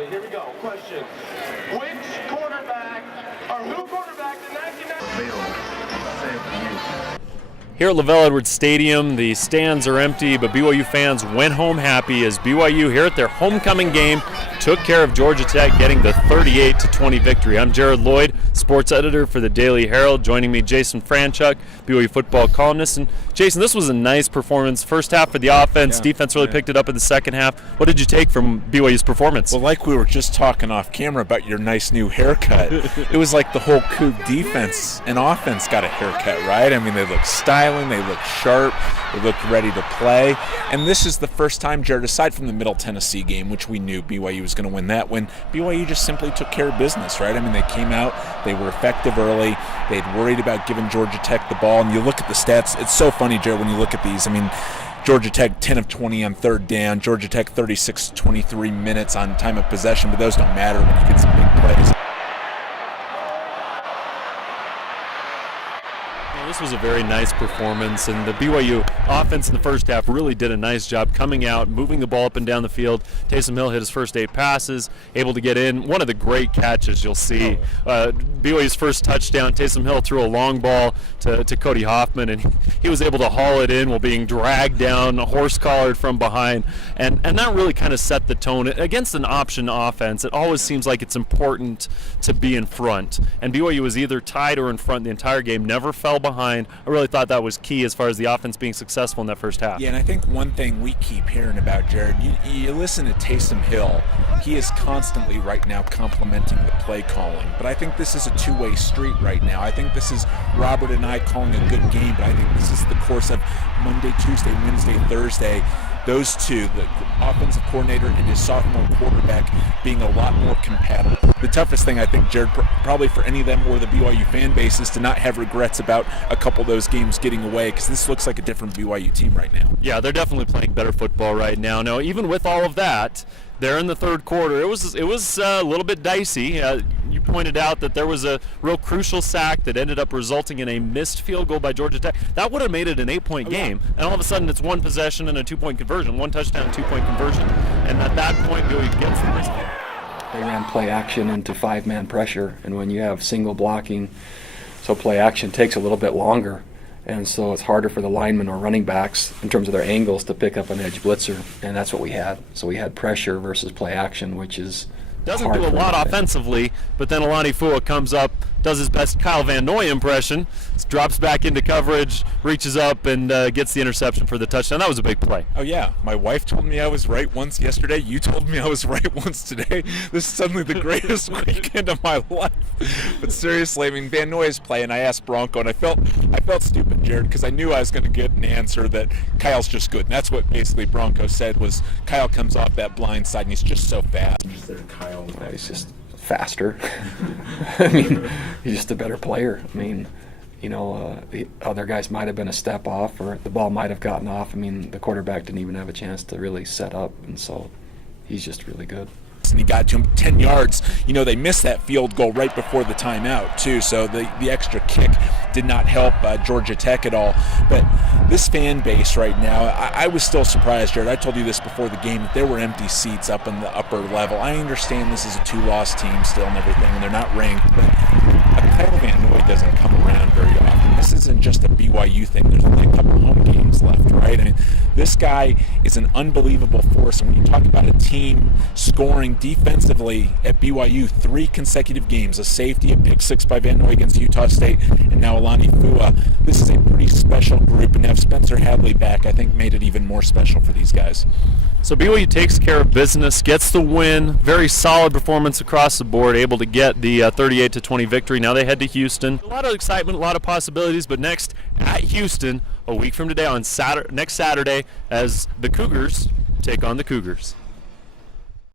early. Here we go. Question. Which quarterback, or who quarterbacked the 1990? Here at LaVell Edwards Stadium, the stands are empty, but BYU fans went home happy as BYU, here at their homecoming game, took care of Georgia Tech, getting the 38-20 victory. I'm Jared Lloyd, sports editor for the Daily Herald. Joining me, Jason Franchuk, BYU football columnist. And Jason, this was a nice performance. First half for the offense, defense really picked it up in the second half. What did you take from BYU's performance? Well, like we were just talking off camera about your nice new haircut, it was like the whole Coug defense and offense got a haircut, right? I mean, they look styling, they look sharp, they look ready to play. And this is the first time, Jared, aside from the Middle Tennessee game, which we knew BYU was going to win that one, BYU just simply took care of business, right? I mean, they came out, they were effective early, they'd worried about giving Georgia Tech the ball, and you look at the stats, it's so funny, Jared, when you look at these. I mean, Georgia Tech 10 of 20 on third down, Georgia Tech 36-23 minutes on time of possession, but those don't matter when you get some big plays. This was a very nice performance, and the BYU offense in the first half really did a nice job coming out, moving the ball up and down the field. Taysom Hill hit his first 8 passes, able to get in. One of the great catches you'll see. BYU's first touchdown, Taysom Hill threw a long ball to Cody Hoffman, and he was able to haul it in while being dragged down, horse-collared from behind, and that really kind of set the tone. Against an option offense, it always seems like it's important to be in front, and BYU was either tied or in front the entire game, never fell behind. I really thought that was key as far as the offense being successful in that first half. Yeah, and I think one thing we keep hearing about, Jared, you listen to Taysom Hill, he is constantly right now complimenting the play calling, but I think this is a two-way street right now. I think this is Robert and I calling a good game, but I think this is the course of Monday, Tuesday, Wednesday, Thursday, those two, the offensive coordinator and his sophomore quarterback, being a lot more compatible. The toughest thing, I think, Jared, probably for any of them or the BYU fan base, is to not have regrets about a couple of those games getting away, because this looks like a different BYU team right now. Yeah, they're definitely playing better football right now. Now, even with all of that, there in the third quarter, it was a little bit dicey. You pointed out that there was a real crucial sack that ended up resulting in a missed field goal by Georgia Tech. That would have made it an 8-point game, and all of a sudden it's one possession and a 2-point conversion, one touchdown, 2-point conversion, and at that point BYU gets the missed. They ran play action into 5-man pressure, and when you have single blocking, so play action takes a little bit longer, and so it's harder for the linemen or running backs in terms of their angles to pick up an edge blitzer, and that's what we had. So we had pressure versus play action, which is doesn't do a lot offensively, but then Alani Fua comes up, does his best Kyle Van Noy impression, drops back into coverage, reaches up, and gets the interception for the touchdown. That was a big play. Oh, yeah. My wife told me I was right once yesterday. You told me I was right once today. This is suddenly the greatest weekend of my life. But seriously, I mean, Van Noy is playing. I asked Bronco, and I felt stupid, Jared, because I knew I was going to get an answer that Kyle's just good. And that's what basically Bronco said was Kyle comes off that blind side, and he's just so fast. He's just faster. I mean, he's just a better player. I mean, the other guys might have been a step off, or the ball might have gotten off. I mean, the quarterback didn't even have a chance to really set up, and so he's just really good. And he got to him 10 yards. They missed that field goal right before the timeout, too, so the extra kick did not help Georgia Tech at all. But this fan base right now, I was still surprised, Jared. I told you this before the game, that there were empty seats up in the upper level. I understand this is a 2-loss team still and everything, and they're not ranked, but Kyle Van Noy doesn't come around very often. This isn't just a BYU thing. There's only a couple home games left, right? I mean, this guy is an unbelievable force. And when you talk about a team scoring defensively at BYU 3 consecutive games, a safety, a pick 6 by Van Noy against Utah State, and now Alani Fua, this is a pretty special group. And to have Spencer Hadley back, I think, made it even more special for these guys. So BYU takes care of business, gets the win, very solid performance across the board, able to get the 38-20 victory. Now they head to Houston. A lot of excitement, a lot of possibilities, but next at Houston, a week from today on next Saturday, as the Cougars take on the Cougars.